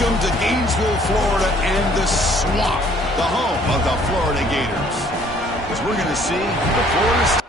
Welcome to Gainesville, Florida, and the swamp, the home of the Florida Gators. As we're going to see the Florida...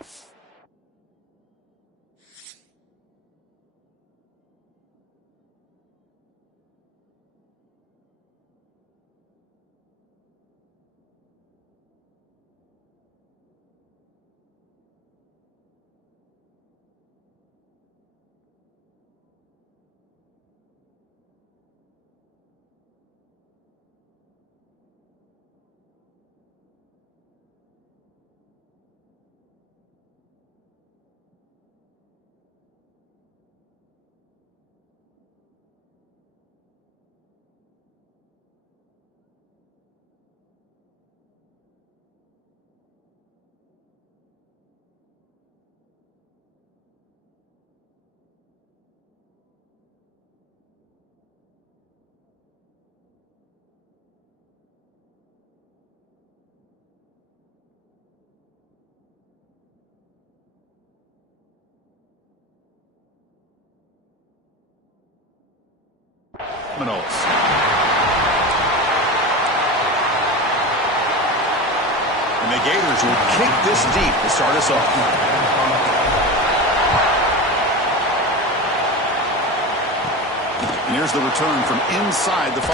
Seminoles. And the Gators will kick this deep to start us off. And here's the return from inside the 5.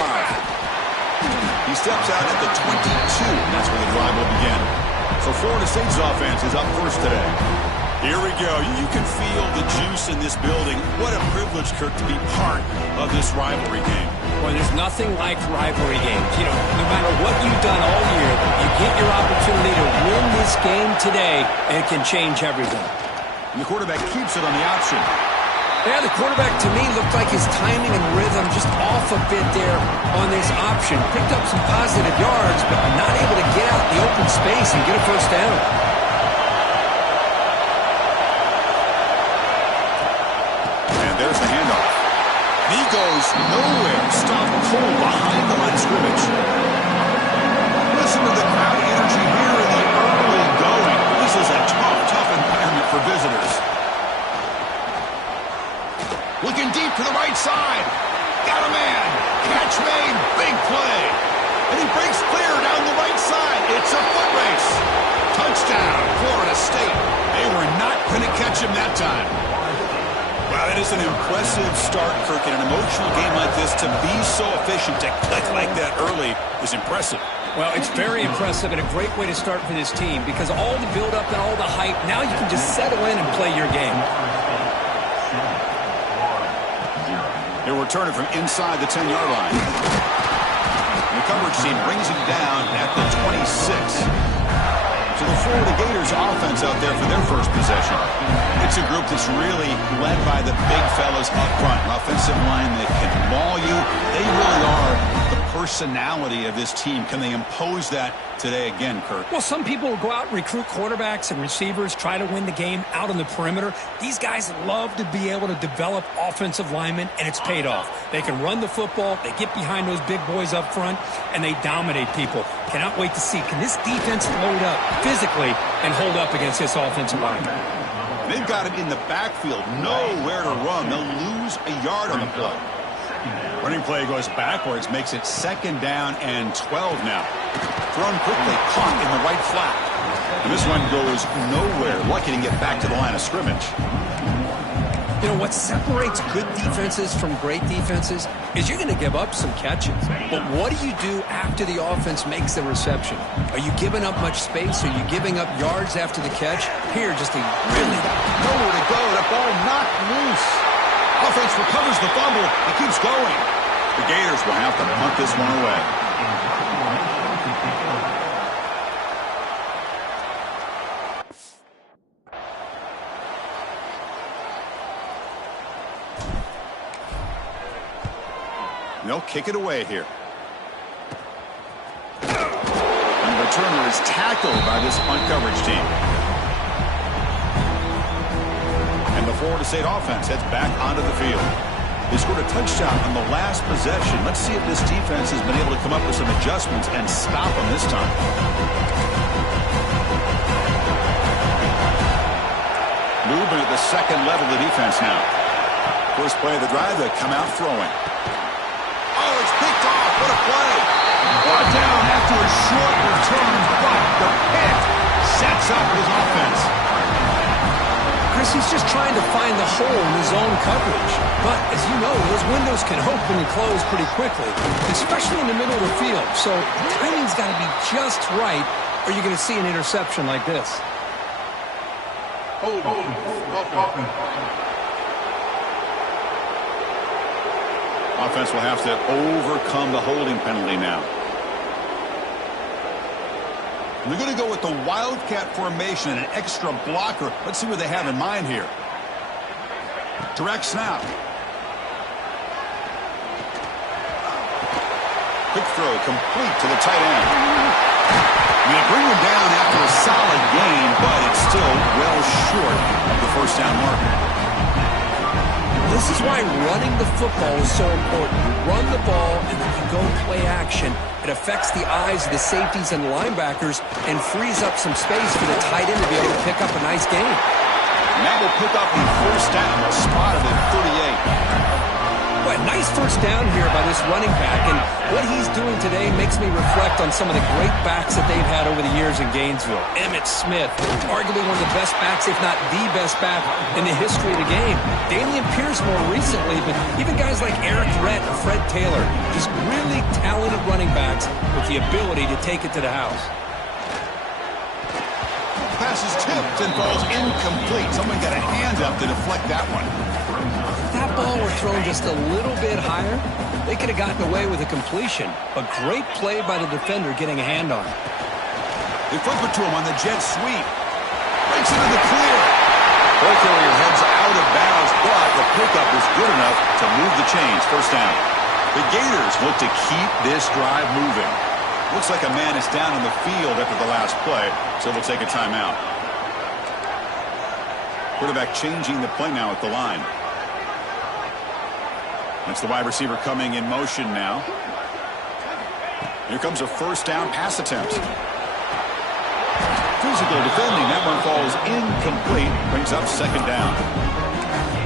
He steps out at the 22. That's where the drive will begin. So Florida State's offense is up first today. Here we go. You can feel the juice in this building. What a privilege, Kirk, to be part of this rivalry game. Well, there's nothing like rivalry games. You know, no matter what you've done all year, you get your opportunity to win this game today, and it can change everything. And the quarterback keeps it on the option. Yeah, the quarterback, to me, looked like his timing and rhythm just off a bit there on this option. Picked up some positive yards, but not able to get out in the open space and get a first down. There's the handoff. And he goes nowhere. Stopped cold behind the line of scrimmage. Listen to the crowd energy here in the early going. This is a tough environment for visitors. Looking deep to the right side. Got a man. Catch made. Big play. And he breaks clear down the right side. It's a foot race. Touchdown, Florida State. They were not going to catch him that time. Wow, that is an impressive start, Kirk. In an emotional game like this, to be so efficient, to click like that early is impressive. Well, it's very impressive and a great way to start for this team because all the build-up and all the hype, now you can just settle in and play your game. He'll return it from inside the 10-yard line. The coverage team brings him down at the 26. So the Florida Gators offense out there for their first possession. It's a group that's really led by the big fellas up front. An offensive line that can maul you. They really are the personality of this team. Can they impose that today again, Kirk? Well, some people will go out and recruit quarterbacks and receivers, try to win the game out on the perimeter. These guys love to be able to develop offensive linemen, and it's paid off. They can run the football, they get behind those big boys up front, and they dominate people. Cannot wait to see, can this defense load up physically and hold up against this offensive line? They've got him in the backfield, nowhere to run. They'll lose a yard on the play. Running play goes backwards, makes it 2nd down and 12 now. Thrown quickly, caught in the right flat. And this one goes nowhere. Lucky to get back to the line of scrimmage. You know, what separates good defenses from great defenses is you're going to give up some catches. But what do you do after the offense makes the reception? Are you giving up much space? Are you giving up yards after the catch? Here, just a really nowhere to go. That ball knocked loose. Offense recovers the fumble. It keeps going. The Gators will have to punt this one away. They'll kick it away here. And the returner is tackled by this punt coverage team. And the Florida State offense heads back onto the field. They scored a touchdown on the last possession. Let's see if this defense has been able to come up with some adjustments and stop them this time. Movement at the second level of the defense now. First play of the drive, they come out throwing. Oh, it's picked off. What a play. Brought down after a short return, but the pick sets up his offense. Chris, he's just trying to find the hole in his own coverage. But, as you know, those windows can open and close pretty quickly, especially in the middle of the field. So timing's got to be just right, or you're going to see an interception like this. Offense will have to overcome the holding penalty now. And they're going to go with the Wildcat formation, an extra blocker. Let's see what they have in mind here. Direct snap. Quick throw complete to the tight end. They bring him down after a solid gain, but it's still well short of the first down marker. This is why running the football is so important. You run the ball, and then you go play action. It affects the eyes of the safeties and the linebackers and frees up some space for the tight end to be able to pick up a nice gain. And that will pick up the first down, spotted at 38. But nice first down here by this running back, and what he's doing today makes me reflect on some of the great backs that they've had over the years in Gainesville. Emmitt Smith, arguably one of the best backs, if not the best back in the history of the game. Dameon Pierce more recently, but even guys like Eric Rhett and Fred Taylor, just really talented running backs with the ability to take it to the house. Pass is tipped and falls incomplete. Someone got a hand up to deflect that one. If that ball were thrown just a little bit higher, they could have gotten away with a completion. But great play by the defender getting a hand on it. They flip it to him on the jet sweep. Breaks into the clear. Ball carrier heads out of bounds, but the pickup was good enough to move the chains. First down. The Gators look to keep this drive moving. Looks like a man is down in the field after the last play, so they'll take a timeout. Quarterback changing the play now at the line. It's the wide receiver coming in motion now. Here comes a first down pass attempt. Physical defending. That one falls incomplete. Brings up second down.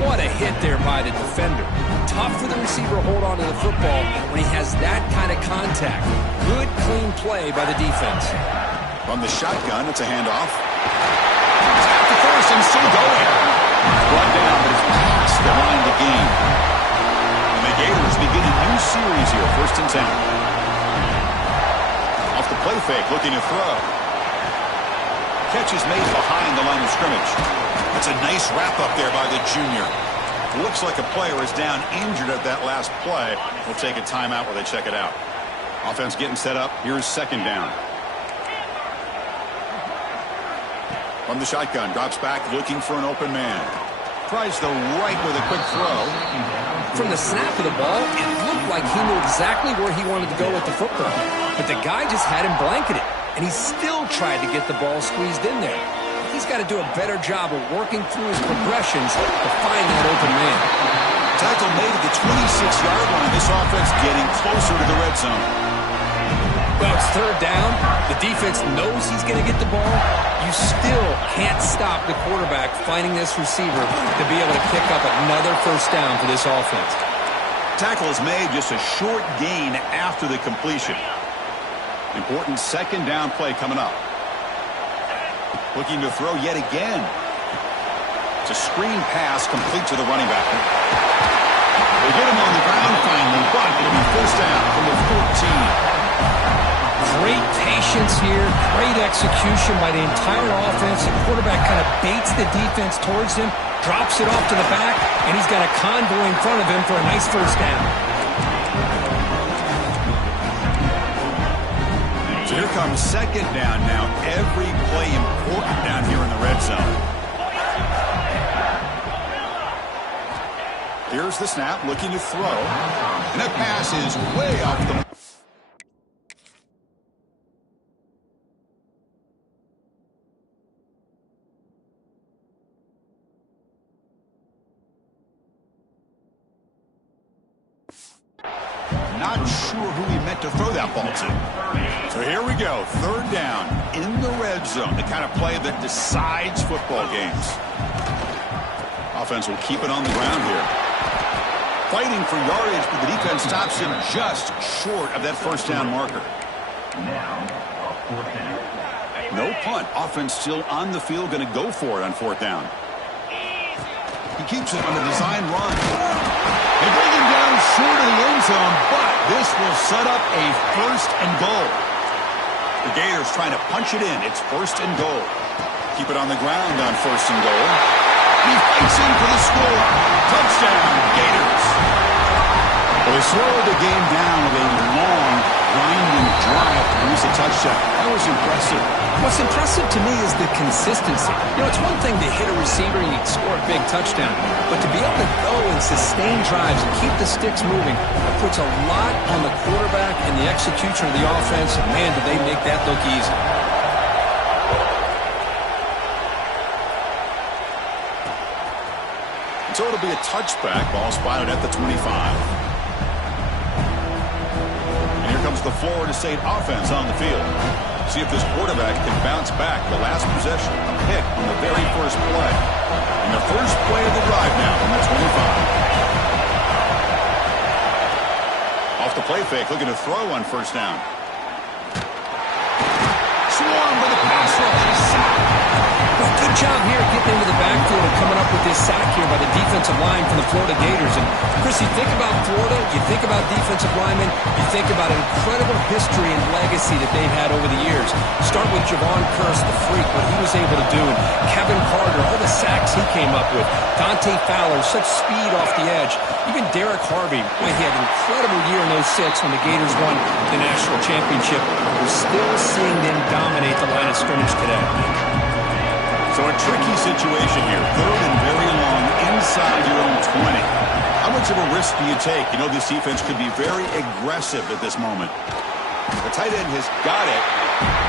What a hit there by the defender. Tough for the receiver to hold on to the football when he has that kind of contact. Good, clean play by the defense. From the shotgun, it's a handoff. It's at the first and still going. Brought down, but it's past the line of the game. And the Gators begin a new series here. First and 10. Off the play fake, looking to throw. Catch is made behind the line of scrimmage. That's a nice wrap up there by the junior. Looks like a player is down injured at that last play. We'll take a timeout while they check it out. Offense getting set up. Here's second down. From the shotgun, drops back looking for an open man. Tries the right with a quick throw. From the snap of the ball, it looked like he knew exactly where he wanted to go with the football. But the guy just had him blanketed, and he still tried to get the ball squeezed in there. He's got to do a better job of working through his progressions to find that open man. Tackle made at the 26-yard line. This offense getting closer to the red zone. Well, it's third down. The defense knows he's going to get the ball. You still can't stop the quarterback finding this receiver to be able to pick up another first down for this offense. Tackle is made, just a short gain after the completion. Important second down play coming up. Looking to throw yet again. It's a screen pass complete to the running back. They get him on the ground finally, but it'll be first down from the 14. Great patience here, great execution by the entire offense. The quarterback kind of baits the defense towards him, drops it off to the back, and he's got a convoy in front of him for a nice first down. So here comes second down now. Every play important down here in the red zone. Here's the snap, looking to throw. And that pass is way off the... Not sure who he meant to throw that ball to. So here we go, third down in the red zone, the kind of play that decides football games. Offense will keep it on the ground here. fighting for yardage, but the defense stops him just short of that first down marker. No punt. Offense still on the field, going to go for it on fourth down. He keeps it on the design run. They bring him down short of the end zone, but this will set up a first and goal. The Gators trying to punch it in. It's first and goal. Keep it on the ground on first and goal. He fights in for the score. Touchdown, Gators. Well, they slowed the game down with a long, grinding drive to produce a touchdown. That was impressive. What's impressive to me is the consistency. You know, it's one thing to hit a receiver and you score a big touchdown, but to be able to go and sustain drives and keep the sticks moving, that puts a lot on the quarterback and the execution of the offense, and man, did they make that look easy. So it'll be a touchback. Ball spotted at the 25. And here comes the Florida State offense on the field. See if this quarterback can bounce back. The last possession, a pick on the very first play. And the first play of the drive now from the 25. Off the play fake, looking to throw on first down. Swarm for the pass rush. He's sacked. Well, good job here getting into the backfield and coming up with this sack here by the defensive line from the Florida Gators. And, Chris, you think about Florida, you think about defensive linemen, you think about an incredible history and legacy that they've had over the years. Start with Javon Kearse, the freak, what he was able to do. And Kevin Carter, all the sacks he came up with. Dante Fowler, such speed off the edge. Even Derek Harvey, boy, he had an incredible year in 06 when the Gators won the national championship. We're still seeing them dominate the line of scrimmage today. So a tricky situation here. Third and very long inside your own 20. How much of a risk do you take? You know this defense could be very aggressive at this moment. The tight end has got it.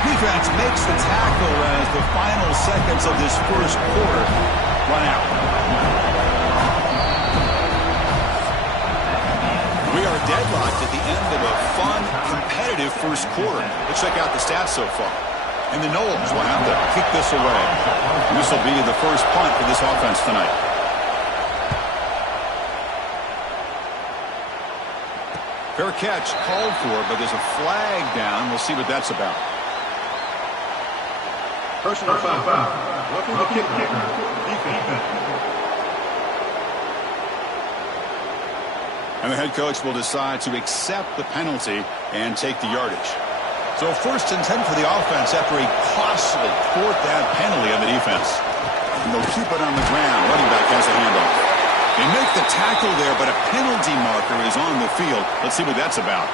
Defense makes the tackle as the final seconds of this first quarter run out. We are deadlocked at the end of a fun, competitive first quarter. Let's check out the stats so far. And the Noles will have to kick this away. This will be the first punt for this offense tonight. Fair catch called for, but there's a flag down. We'll see what that's about. Personal foul. Roughing the kicker. Defense. And the head coach will decide to accept the penalty and take the yardage. So first and 10 for the offense after a costly fourth down penalty on the defense. And they'll keep it on the ground. Running back has a handoff. They make the tackle there, but a penalty marker is on the field. Let's see what that's about.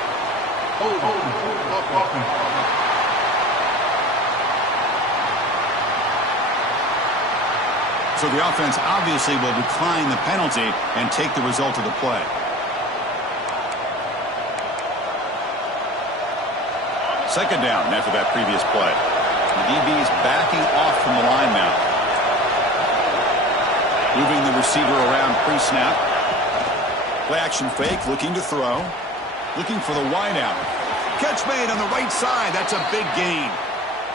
So the offense obviously will decline the penalty and take the result of the play. Second down after that previous play. The DB is backing off from the line now. Moving the receiver around pre-snap. Play action fake, looking to throw. Looking for the wideout. Catch made on the right side. That's a big gain.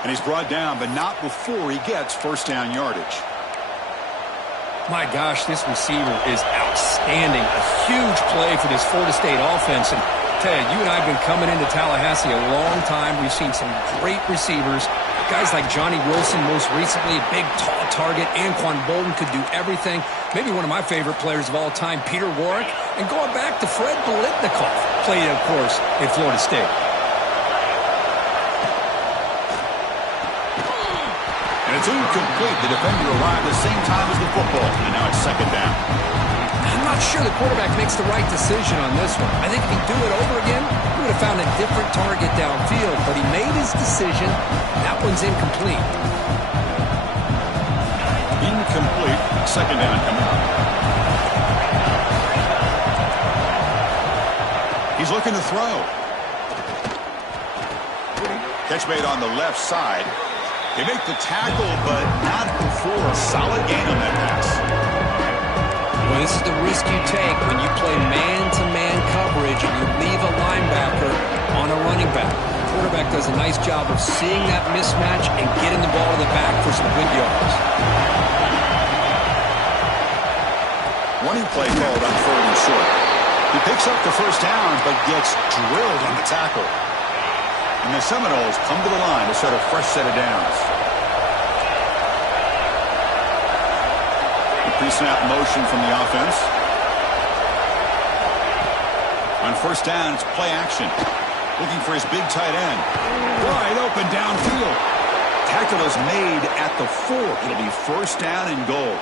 And he's brought down, but not before he gets first down yardage. My gosh, this receiver is outstanding. A huge play for this Florida State offense. And Ted, you and I have been coming into Tallahassee a long time. We've seen some great receivers. Guys like Johnny Wilson, most recently, a big, tall target. Anquan Bolden could do everything. Maybe one of my favorite players of all time, Peter Warrick. And going back to Fred Biletnikoff, played, of course, in Florida State. And it's incomplete. The defender arrived at the same time as the football. And now it's second down. I'm not sure the quarterback makes the right decision on this one. I think if he'd do it over again, he would have found a different target downfield. But he made his decision. That one's incomplete. Incomplete. Second down coming up. He's looking to throw. Catch made on the left side. They make the tackle, but not before a solid gain on that pass. Well, this is the risk you take when you play man-to-man coverage and you leave a linebacker on a running back. The quarterback does a nice job of seeing that mismatch and getting the ball to the back for some good yards. Running play called on third and short. He picks up the first down, but gets drilled on the tackle. And the Seminoles come to the line to start a fresh set of downs. The pre-snap motion from the offense. On first down, it's play action. Looking for his big tight end. Wide open downfield. Tackle is made at the 4. It'll be first down and goal.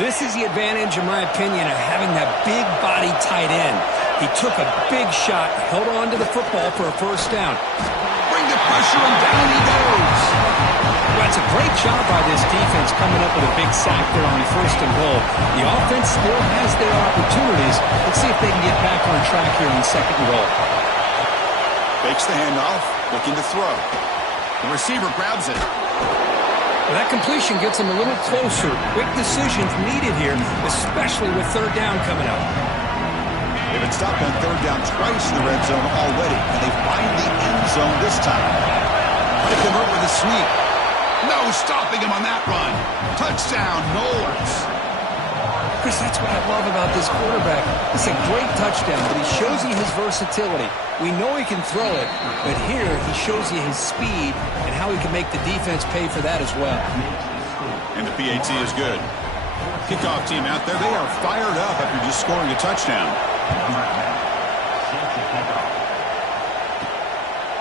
This is the advantage, in my opinion, of having that big body tight end. He took a big shot, held on to the football for a first down. Bring the pressure, and down he goes. Well, it's a great job by this defense coming up with a big sack there on first and goal. The offense still has their opportunities. Let's see if they can get back on track here on second and goal. Fakes the handoff, looking to throw. The receiver grabs it. Well, that completion gets him a little closer. Quick decisions needed here, especially with third down coming up. They've been stopped on third down twice in the red zone already, and they find the end zone this time. They convert with a sweep. No stopping him on that run. Touchdown, Noles. Chris, that's what I love about this quarterback. It's a great touchdown, but he shows you his versatility. We know he can throw it, but here he shows you his speed and how he can make the defense pay for that as well. And the PAT is good. Kickoff team out there, they are fired up after just scoring a touchdown.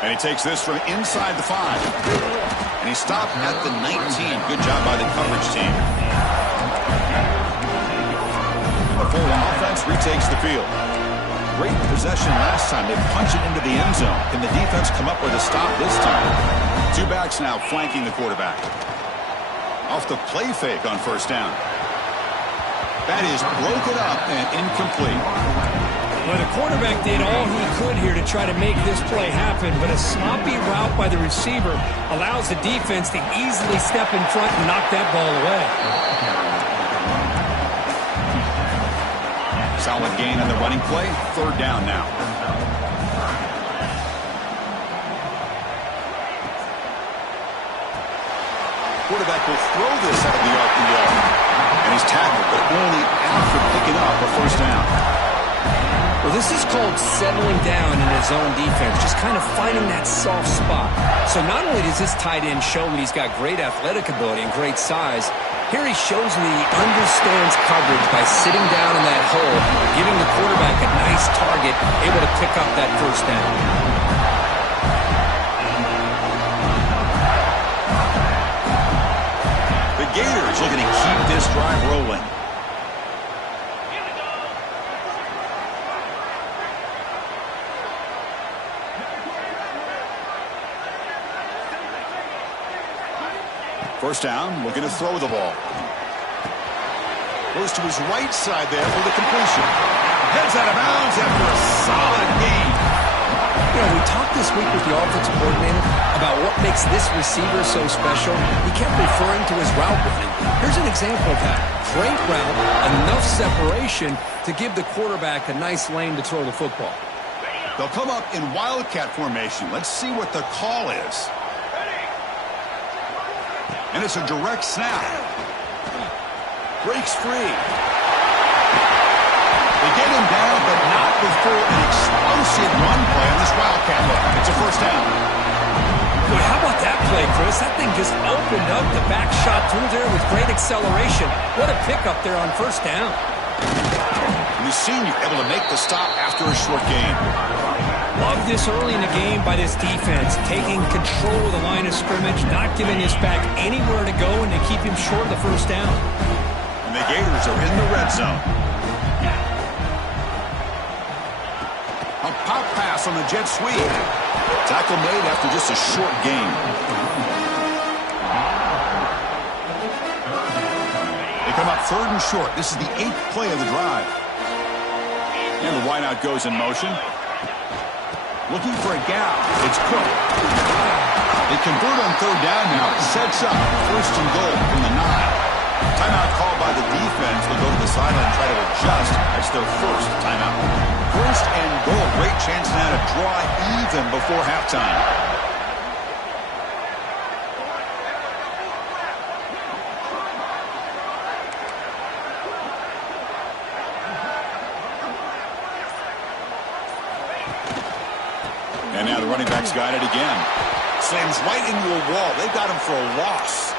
And he takes this from inside the 5. And he stopped at the 19. Good job by the coverage team. The Fulham offense retakes the field. Great possession last time. They punch it into the end zone. Can the defense come up with a stop this time? 2 backs now flanking the quarterback. Off the play fake on first down. That is broken up and incomplete. Well, the quarterback did all he could here to try to make this play happen, but a sloppy route by the receiver allows the defense to easily step in front and knock that ball away. Solid gain on the running play. Third down now. Quarterback will throw this out of the RPO. And he's tackled, but only after picking up a first down. Well, this is called settling down in his own defense, just kind of finding that soft spot. So not only does this tight end show that he's got great athletic ability and great size, here he shows me he understands coverage by sitting down in that hole, giving the quarterback a nice target, able to pick up that first down. The Gators looking to keep this drive rolling. First down, looking to throw the ball. Goes to his right side there for the completion. Heads out of bounds after a solid gain. You know, we talked this week with the offensive coordinator about what makes this receiver so special. He kept referring to his route running. Here's an example of that. Great route, enough separation to give the quarterback a nice lane to throw the football. They'll come up in wildcat formation. Let's see what the call is. And it's a direct snap. Breaks free. They get him down, but not before an explosive run play on this wildcat look. It's a first down. Boy, how about that play, Chris? That thing just opened up. The back shot through there with great acceleration. What a pickup there on first down. And the senior able to make the stop after a short gain. Love this early in the game by this defense, taking control of the line of scrimmage, not giving this back anywhere to go, and they keep him short of the first down. And the Gators are in the red zone. A pop pass on the jet sweep. Tackle made after just a short gain. They come up third and short. This is the 8th play of the drive. And the wideout goes in motion. Looking for a gap. It's Cook. They convert on third down now. Sets up first and goal from the 9. Timeout called by the defense. They'll go to the sideline and try to adjust. That's their first timeout. First and goal. Great chance now to draw even before halftime. And now the running back's got it again. Slams right into a wall. They've got him for a loss.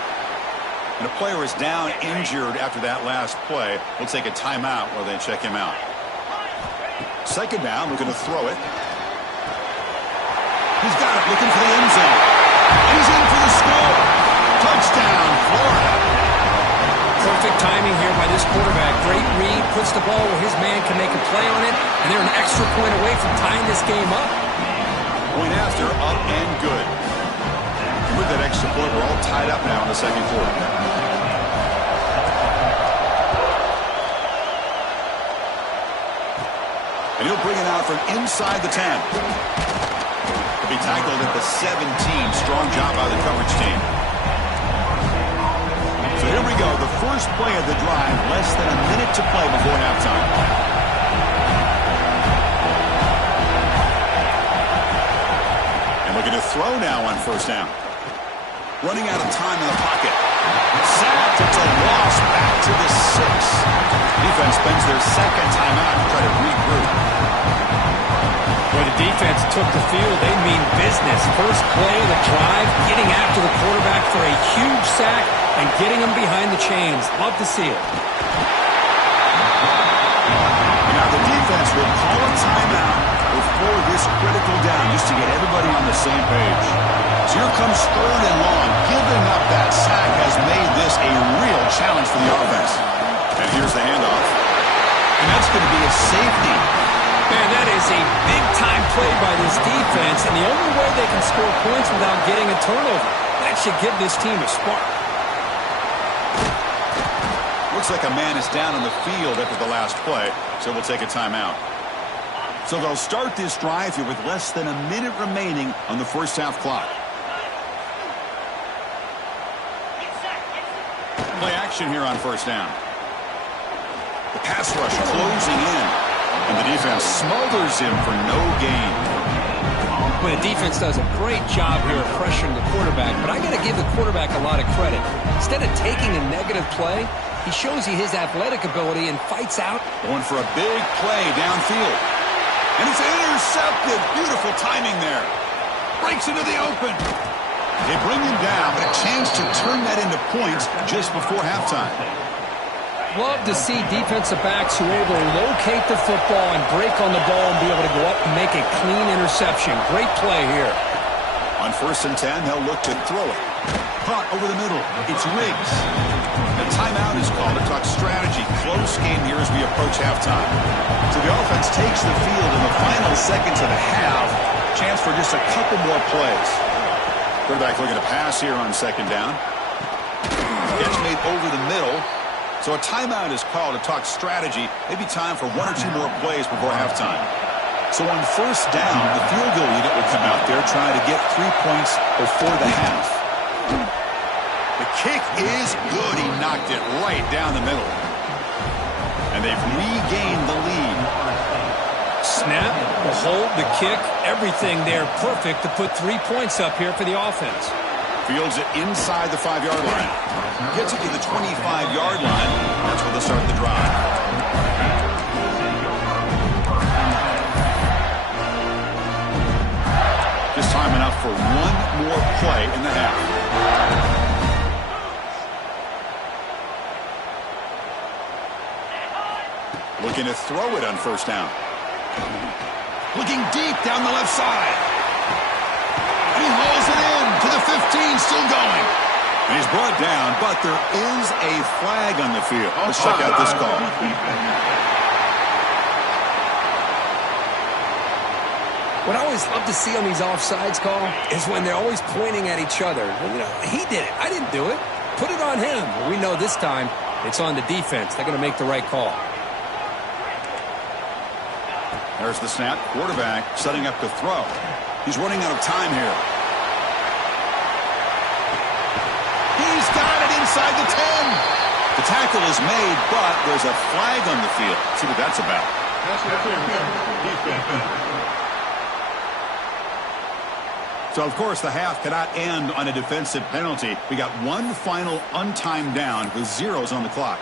And a player is down injured after that last play. We'll take a timeout while they check him out. Second down, looking to throw it. He's got it, looking for the end zone. He's in for the score. Touchdown, Florida. Perfect timing here by this quarterback. Great read, puts the ball where his man can make a play on it, and they're an extra point away from tying this game up. Point after, up and good. With that extra point, we're all tied up now in the second quarter. And he'll bring it out from inside the 10. He'll be tackled at the 17. Strong job by the coverage team. So here we go. The first play of the drive. Less than a minute to play before halftime. Looking to throw now on first down. Running out of time in the pocket. Sacked. It's a loss back to the 6. Defense spends their second timeout to try to regroup. When the defense took the field, they mean business. First play of the drive, getting after the quarterback for a huge sack and getting him behind the chains. Love to see it. Now the defense will call a timeout before this critical down, just to get everybody on the same page. So here comes third and long. Giving up that sack has made this a real challenge for the offense. And here's the handoff. And that's going to be a safety. Man, that is a big-time play by this defense, and the only way they can score points without getting a turnover. That should give this team a spark. Looks like a man is down on the field after the last play, so we'll take a timeout. So they'll start this drive here with less than a minute remaining on the first half clock. Play action here on first down. The pass rush closing in, and the defense smothers him for no gain. Well, the defense does a great job here of pressuring the quarterback, but I got to give the quarterback a lot of credit. Instead of taking a negative play, he shows you his athletic ability and fights out. Going for a big play downfield. And it's intercepted. Beautiful timing there. Breaks into the open. They bring him down, but a chance to turn that into points just before halftime. Love to see defensive backs who are able to locate the football and break on the ball and be able to go up and make a clean interception. Great play here. On first and 10, they'll look to throw it. Caught over the middle. It's Riggs. The timeout is called to talk strategy. Close game here as we approach halftime. So the offense takes the field in the final seconds of the half. Chance for just a couple more plays. Quarterback looking to pass here on second down. Catch made over the middle. So a timeout is called to talk strategy. Maybe time for one or two more plays before halftime. So on first down, the field goal unit will come out there trying to get 3 points before the half. The kick is good. He knocked it right down the middle. And they've regained the lead. Snap, the hold, the kick, everything there perfect to put 3 points up here for the offense. Fields it inside the 5-yard line. Gets it to the 25-yard line. That's where they'll start the drive. Just time enough for one more play in the half. Looking to throw it on first down. Looking deep down the left side. And he hauls it in to the 15, still going. And he's brought down, but there is a flag on the field. Let's check out this call. What I always love to see on these offsides call is when they're always pointing at each other. You know, he did it. I didn't do it. Put it on him. But we know this time it's on the defense. They're going to make the right call. There's the snap. Quarterback setting up to throw. He's running out of time here. He's got it inside the 10. The tackle is made, but there's a flag on the field. Let's see what that's about. So, of course, the half cannot end on a defensive penalty. We got one final untimed down with zeros on the clock.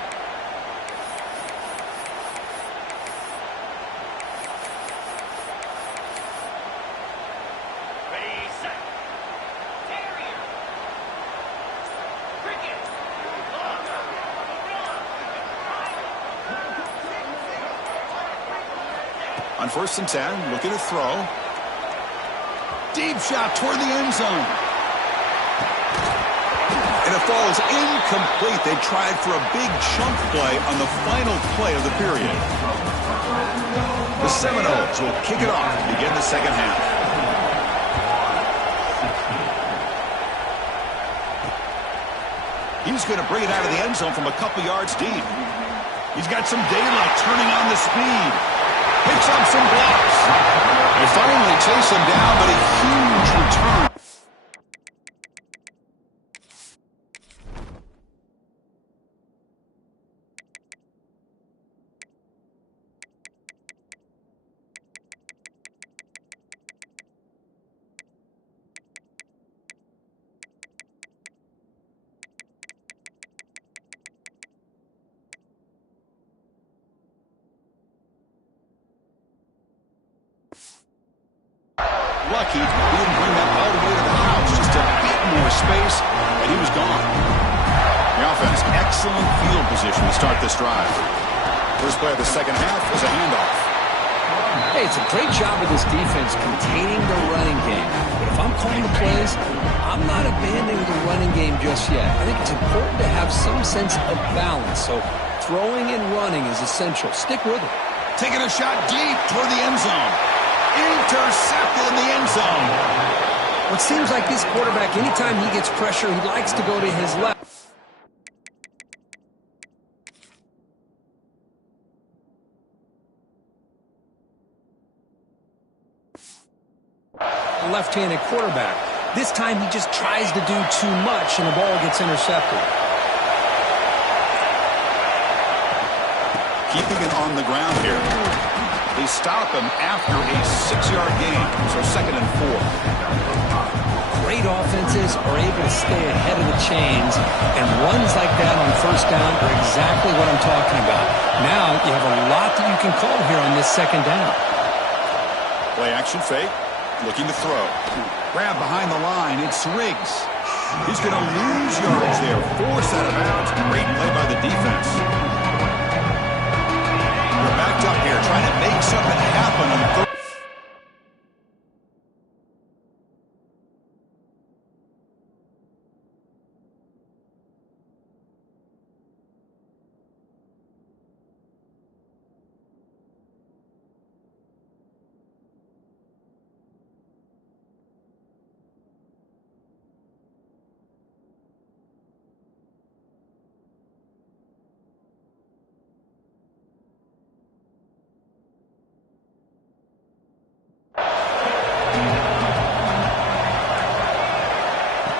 On 1st and 10, looking to throw. Deep shot toward the end zone. And it falls incomplete. They tried for a big chunk play on the final play of the period. The Seminoles will kick it off to begin the second half. He's going to bring it out of the end zone from a couple yards deep. He's got some daylight turning on the speed. Picks up some blocks. They finally chase him down, but a huge return. Lucky he didn't bring that all the way to the house. Just a bit more space, and he was gone. The offense, excellent field position to start this drive. First play of the second half was a handoff. Hey, it's a great job of this defense containing the running game. But if I'm calling the plays, I'm not abandoning the running game just yet. I think it's important to have some sense of balance. So throwing and running is essential. Stick with it. Taking a shot deep toward the end zone. Intercepted in the end zone. Well, it seems like this quarterback, anytime he gets pressure, he likes to go to his left. Left-handed quarterback. This time he just tries to do too much and the ball gets intercepted. Keeping it on the ground here. They stop him after a 6-yard gain, so 2nd and 4. Great offenses are able to stay ahead of the chains, and runs like that on 1st down are exactly what I'm talking about. Now you have a lot that you can call here on this 2nd down. Play action fake, looking to throw. Grab behind the line, it's Riggs. He's going to lose yards there, forced out of bounds. Great play by the defense. They're backed up here, trying to make something happen on 3rd.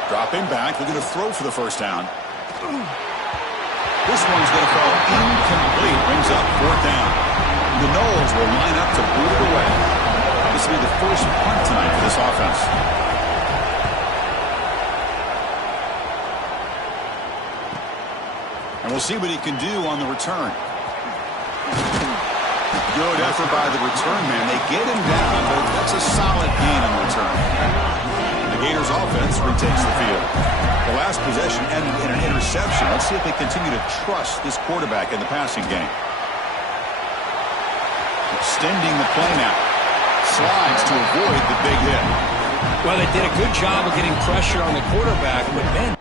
Dropping back, looking to throw for the 1st down. This one's going to fall incomplete. Brings up 4th down. The Noles will line up to boot it away. This will be the first punt tonight for this offense. And we'll see what he can do on the return. Good effort by the return man. They get him down, but that's a solid gain on the return. The Gators offense retakes the field. The last possession ended in an interception. Let's see if they continue to trust this quarterback in the passing game. Extending the play now. Slides to avoid the big hit. Well, they did a good job of getting pressure on the quarterback, but then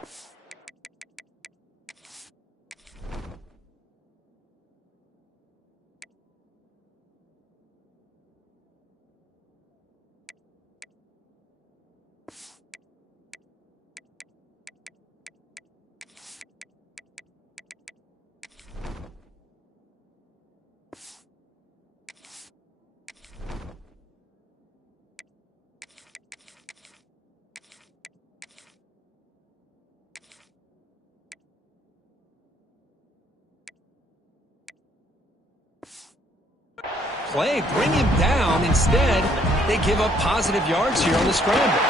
play, bring him down. Instead, they give up positive yards here on the scramble.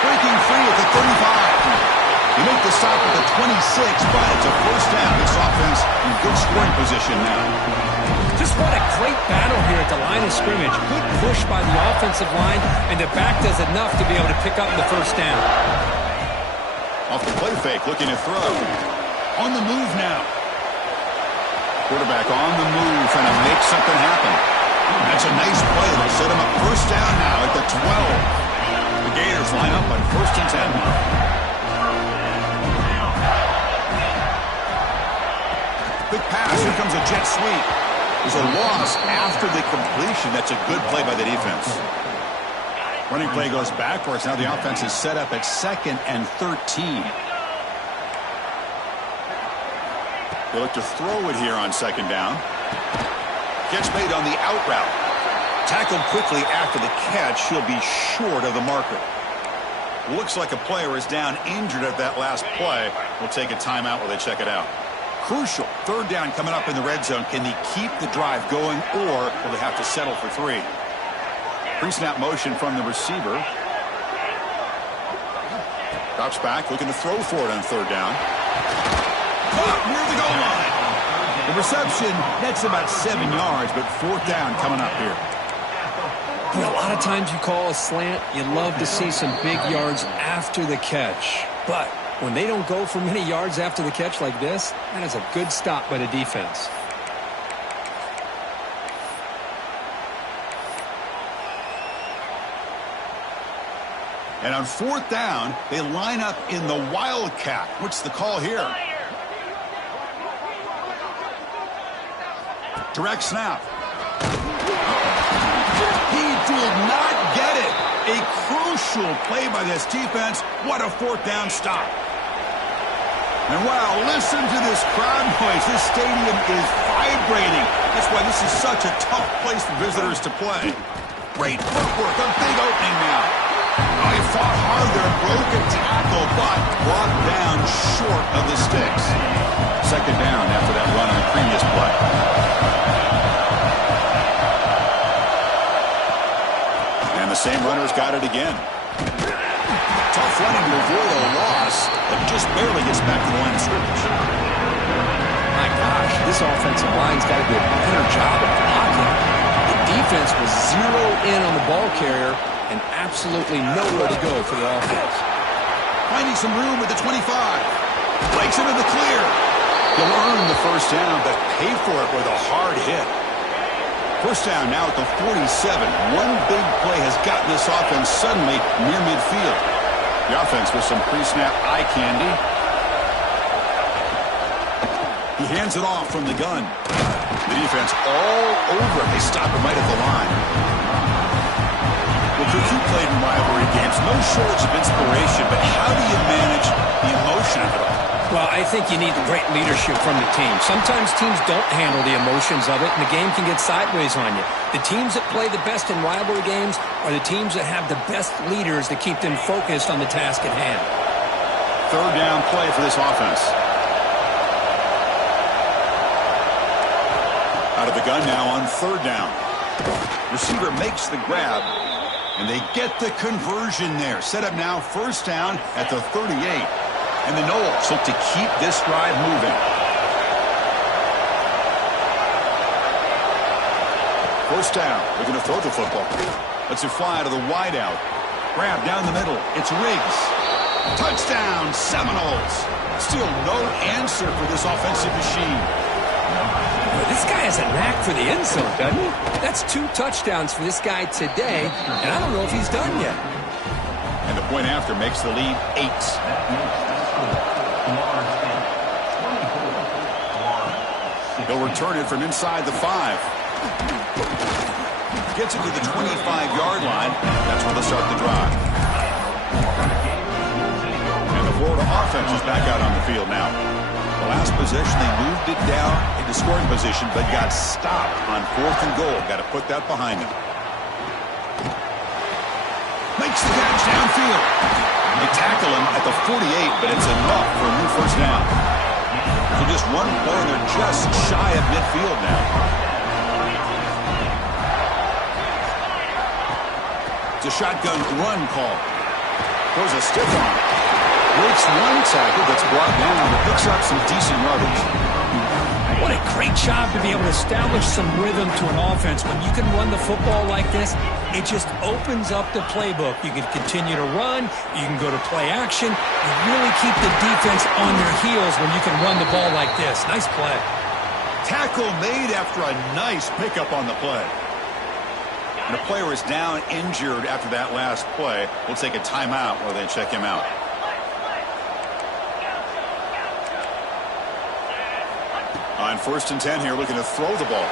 Breaking free at the 35. They make the stop at the 26, but it's a 1st down. This offense in good scoring position now. Just what a great battle here at the line of scrimmage. Good push by the offensive line, and the back does enough to be able to pick up the 1st down. Off the play fake, looking to throw. On the move now. Quarterback on the move, trying to make something happen. That's a nice play. It'll set him up first down now at the 12. The Gators line up on 1st and 10 now. Quick pass. Here comes a jet sweep. There's a loss after the completion. That's a good play by the defense. Running play goes backwards. Now the offense is set up at 2nd and 13. They look to throw it here on 2nd down. Catch made on the out route. Tackled quickly after the catch. He'll be short of the marker. Looks like a player is down injured at that last play. We'll take a timeout while they check it out. Crucial 3rd down coming up in the red zone. Can they keep the drive going, or will they have to settle for 3? Pre-snap motion from the receiver. Drops back, looking to throw for it on 3rd down. Caught near the goal line. The reception, that's about 7 yards, but 4th down coming up here. Well, a lot of times you call a slant, you love to see some big yards after the catch. But when they don't go for many yards after the catch like this, that is a good stop by the defense. And on 4th down, they line up in the Wildcat. What's the call here? Direct snap. He did not get it. A crucial play by this defense. What a 4th down stop. And wow, listen to this crowd noise. This stadium is vibrating. That's why this is such a tough place for visitors to play. Great footwork. A big opening now. Oh, he fought hard there. Broke a tackle, but brought down short of the sticks. 2nd down after that run on the previous play. And the same runner's got it again. Tough running to avoid a loss, but just barely gets back to the line of scrimmage. My gosh, this offensive line's got to do a better job of blocking. The defense was zeroed in on the ball carrier and absolutely nowhere to go for the offense. Finding some room at the 25. Breaks into the clear. He'll earn the 1st down, but pay for it with a hard hit. 1st down now at the 47. One big play has gotten this offense suddenly near midfield. The offense with some pre-snap eye candy. He hands it off from the gun. The defense all over it. They stop him right at the line. Well, Cook, you played in rivalry games. No shortage of inspiration, but how do you manage the emotion of it all? Well, I think you need great leadership from the team. Sometimes teams don't handle the emotions of it, and the game can get sideways on you. The teams that play the best in rivalry games are the teams that have the best leaders that keep them focused on the task at hand. 3rd down play for this offense. Out of the gun now on 3rd down. Receiver makes the grab, and they get the conversion there. Set up now 1st down at the 38. And the Noles look to keep this drive moving. 1st down. They're going to throw the football. Lets it fly to the wideout. Grab down the middle. It's Riggs. Touchdown, Seminoles. Still no answer for this offensive machine. Well, this guy has a knack for the end zone, doesn't he? That's 2 touchdowns for this guy today, and I don't know if he's done yet. And the point after makes the lead 8. They'll return it from inside the 5. Gets it to the 25-yard line. That's where they'll start the drive. And the Florida offense is back out on the field now. The last possession, they moved it down into scoring position, but got stopped on 4th and goal. Got to put that behind them. Makes the catch downfield. They tackle him at the 48, but it's enough for a new 1st down. So just one play, and they're just shy of midfield now. It's a shotgun run call. Throws a stiff arm. Breaks one tackle that's brought down, but picks up some decent yardage. What a great job to be able to establish some rhythm to an offense. When you can run the football like this, it just opens up the playbook. You can continue to run. You can go to play action. You really keep the defense on their heels when you can run the ball like this. Nice play. Tackle made after a nice pickup on the play. And the player is down injured after that last play. We'll take a timeout while they check him out. On 1st and 10 here, looking to throw the ball.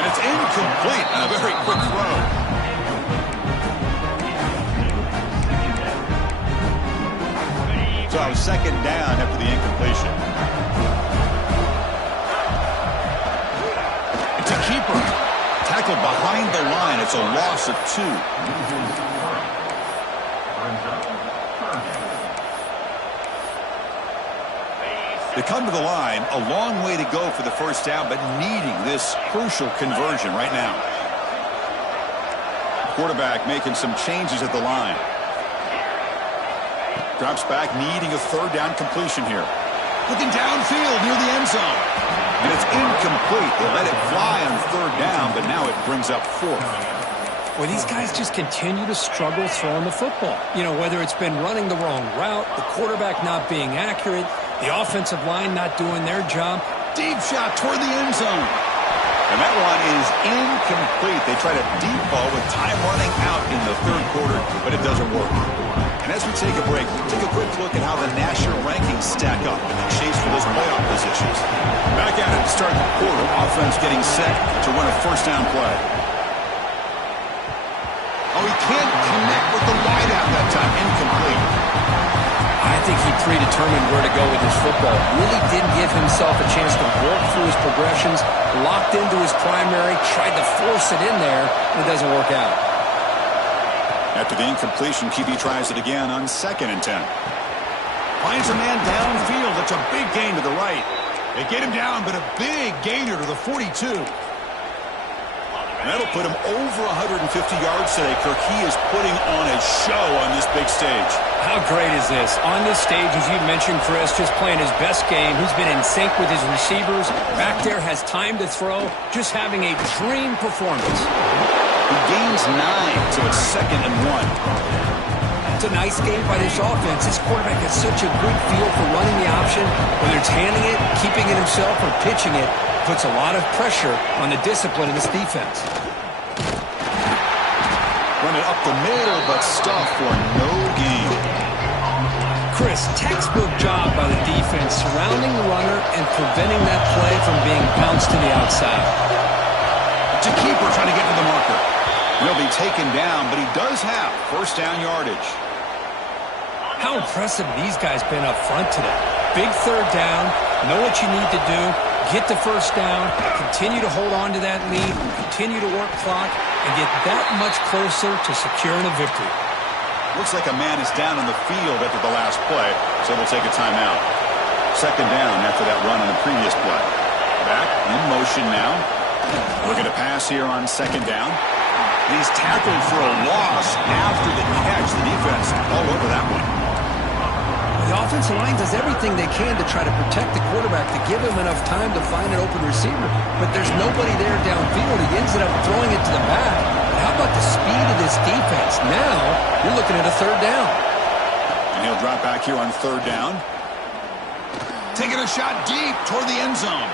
And it's incomplete on a very quick throw. So 2nd down after the incompletion. It's a keeper. Tackled behind the line. It's a loss of 2. They come to the line, a long way to go for the 1st down, but needing this crucial conversion right now. Quarterback making some changes at the line. Drops back, needing a 3rd down completion here. Looking downfield near the end zone. And it's incomplete. They let it fly on 3rd down, but now it brings up 4th. Well, these guys just continue to struggle throwing the football. You know, whether it's been running the wrong route, the quarterback not being accurate, the offensive line not doing their job. Deep shot toward the end zone. And that one is incomplete. They try to deep ball with time running out in the 3rd quarter, but it doesn't work. And as we take a break, take a quick look at how the national rankings stack up in the chase for those playoff positions. Back at it to start the quarter. Offense getting set to run a 1st down play. Oh, he can't connect with the wideout that time. Incomplete. I think he predetermined where to go with his football. Really didn't give himself a chance to work through his progressions, locked into his primary, tried to force it in there, and it doesn't work out. After the incompletion, QB tries it again on 2nd and 10. Finds a man downfield. That's a big gain to the right. They get him down, but a big gainer to the 42. And that'll put him over 150 yards today. Kirk, he is putting on a show on this big stage. How great is this? On this stage, as you mentioned, Chris, just playing his best game. He's been in sync with his receivers. Back there, has time to throw. Just having a dream performance. He gains 9, so it's 2nd and 1. It's a nice game by this offense. This quarterback has such a good feel for running the option. Whether it's handing it, keeping it himself, or pitching it, puts a lot of pressure on the discipline of this defense. Run it up the middle, but stuffed for no gain. Chris, textbook job by the defense surrounding the runner and preventing that play from being bounced to the outside. It's a keeper trying to get to the marker. He'll be taken down, but he does have 1st down yardage. How impressive these guys been up front today. Big 3rd down, know what you need to do, get the 1st down, continue to hold on to that lead, continue to work clock, and get that much closer to securing a victory. Looks like a man is down in the field after the last play, so they'll take a timeout. 2nd down after that run on the previous play. Back in motion now. Looking to pass here on 2nd down. And he's tackled for a loss after the catch. The defense all over that one. The offensive line does everything they can to try to protect the quarterback, to give him enough time to find an open receiver. But there's nobody there downfield. He ends up throwing it to the back. But how about the speed of this defense? Now you're looking at a 3rd down. And he'll drop back here on 3rd down. Taking a shot deep toward the end zone.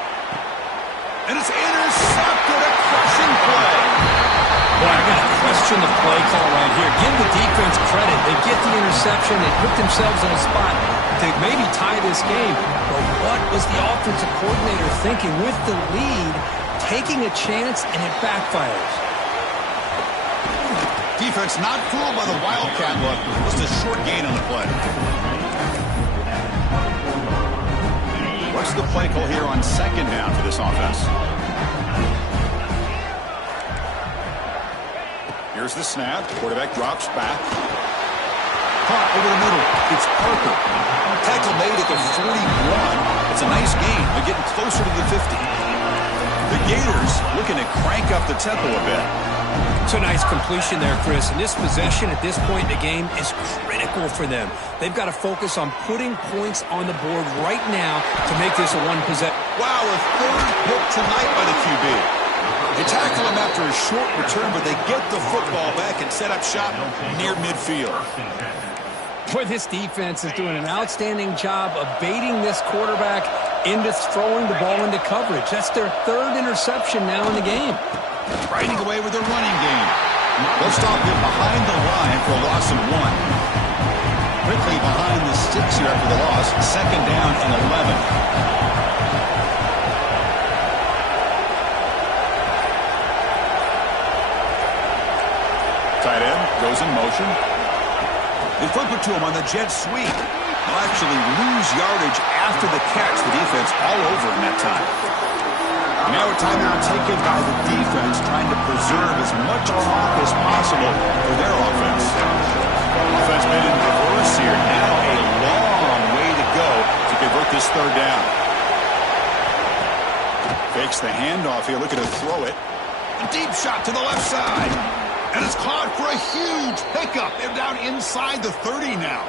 And it's intercepted. A crushing play. Boy, I got to question the play call right here. Give the defense credit. They get the interception. They put themselves in a spot to maybe tie this game. But what was the offensive coordinator thinking with the lead, taking a chance, and it backfires? Defense not fooled by the Wildcat look. Just a short gain on the play. What's the play call here on 2nd down for this offense? Here's the snap. Quarterback drops back. Caught over the middle. It's Parker. Tackle made at the 41. It's a nice gain. They're getting closer to the 50. The Gators looking to crank up the tempo a bit. It's a nice completion there, Chris. And this possession at this point in the game is critical for them. They've got to focus on putting points on the board right now to make this a one-possession. Wow, a 3rd hit tonight by the QB. They tackle him after a short return, but they get the football back and set up shop near midfield. Boy, this defense is doing an outstanding job of baiting this quarterback into throwing the ball into coverage. That's their 3rd interception now in the game. Riding away with their running game. They'll stop him behind the line for a loss of 1. Quickly behind the sticks here after the loss. 2nd down and 11. Tight end goes in motion. They flip it to him on the jet sweep. They'll actually lose yardage after the catch. The defense all over him that time. Now a timeout taken by the defense, trying to preserve as much clock as possible for their offense. Offense been in reverse here. Now a long way to go to convert this 3rd down. Fakes the handoff here, looking to throw it. A deep shot to the left side. And it's caught for a huge pickup. They're down inside the 30 now.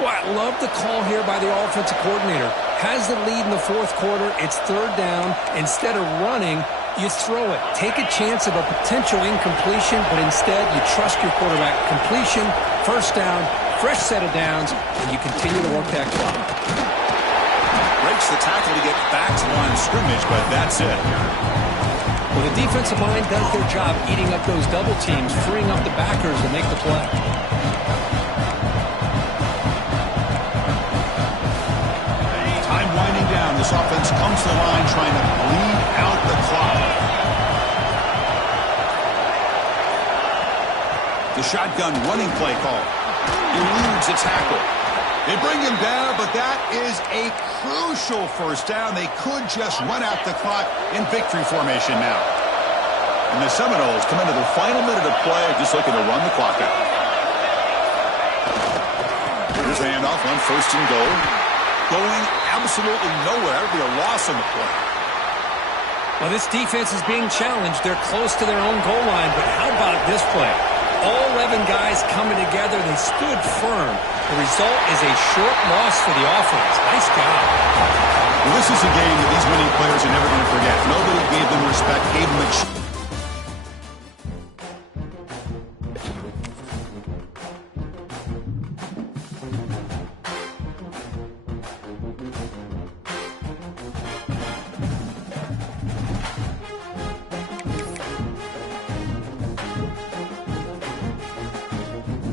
Well, I love the call here by the offensive coordinator. Has the lead in the 4th quarter. It's 3rd down. Instead of running, you throw it. Take a chance of a potential incompletion, but instead you trust your quarterback. Completion, 1st down, fresh set of downs, and you continue to work that clock. Breaks the tackle to get back to the line of scrimmage, but that's it. Well, the defensive line does their job eating up those double teams, freeing up the backers to make the play. Time winding down. This offense comes to the line trying to bleed out the clock. The shotgun running play call. Eludes a tackle. They bring him down, but that is a crucial 1st down. They could just run out the clock in victory formation now. And the Seminoles come into the final minute of play, just looking to run the clock out. Here's the handoff on 1st and goal. Going absolutely nowhere. It'll be a loss on the play. Well, this defense is being challenged. They're close to their own goal line, but how about this play? All 11 guys coming together. They stood firm. The result is a short loss for the offense. Nice job. Well, this is a game that these winning players are never going to forget. Nobody gave them respect, gave them a